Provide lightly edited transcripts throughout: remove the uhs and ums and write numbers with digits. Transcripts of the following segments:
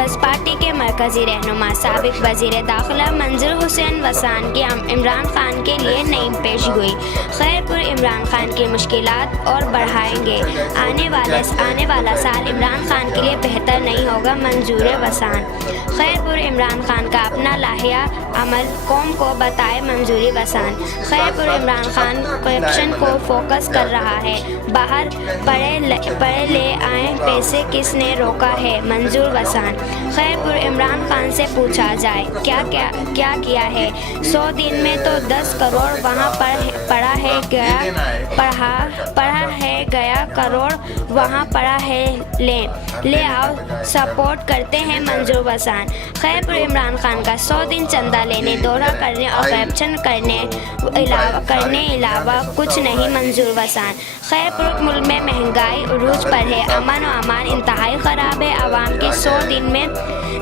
Peoples party के मरकजी रहनुमा साबिक वज़ीर दाखिला मंजूर हुसैन वसान की इमरान खान के लिए नई पेशगोई। खैरपुर इमरान खान की मुश्किलात और बढ़ाएंगे। आने वाला साल इमरान खान के लिए बेहतर नहीं होगा, मंजूर वसान। खैरपुर इमरान खान का अपना लाहिया अमल कौम को बताए, मंजूरी वसान। खैरपुर इमरान खान करप्शन को फोकस कर रहा है, बाहर पड़े ले आए पैसे किसने रोका है, मंजूर वसान। खैरपुर इमरान खान से पूछा जाए क्या किया है, 100 दिन में तो 10 करोड़ वहाँ पड़ा है गया करोड़ वहाँ पड़ा है, ले आओ सपोर्ट करते हैं, मंजूर वसान। खैरपुर इमरान खान का 100 दिन चंदा लेने, दौरा करने और करप्शन करने अलावा कुछ नहीं, मंजूर वसान। खैरपुर मुल्क में महंगाई उरूज पर है, अमन व अमान इंतहाई ख़राब है, आवाम की 100 दिन में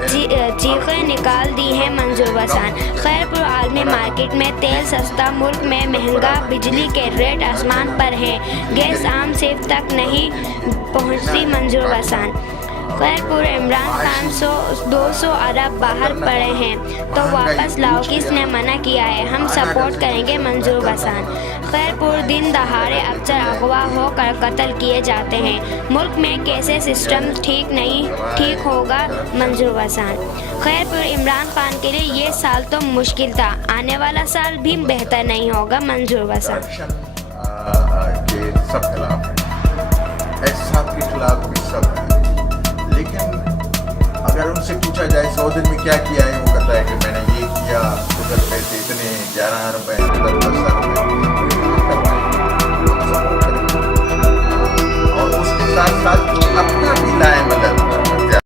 चीखें निकाल दी हैं, मंजूर वसान। खैरपुर आलमी मार्केट में तेल सस्ता, मुल्क में महंगा, बिजली के रेट आसमान पर हैं, गैस आम सिर्फ तक नहीं पहुँचती, मंजूर वसान। खैरपुर इमरान खान 200 अरब बाहर पड़े हैं तो वापस लाओ, किसने मना किया है, हम सपोर्ट करेंगे, मंजूर वसान। खैरपुर दिन दहाड़े अफसर अगवा होकर कत्ल किए जाते हैं, मुल्क में कैसे सिस्टम ठीक होगा, मंजूर वसान। खैरपुर इमरान खान के लिए ये साल तो मुश्किल था, आने वाला साल भी बेहतर नहीं होगा, मंजूर वसान। के सब खिलाफ है, एहसास के खिलाफ भी सब है, लेकिन अगर उनसे पूछा जाए 100 दिन में क्या किया है, वो कहता है कि मैंने ये किया, उधर पैसे इतने 11 रुपए, उधर 10 रुपए।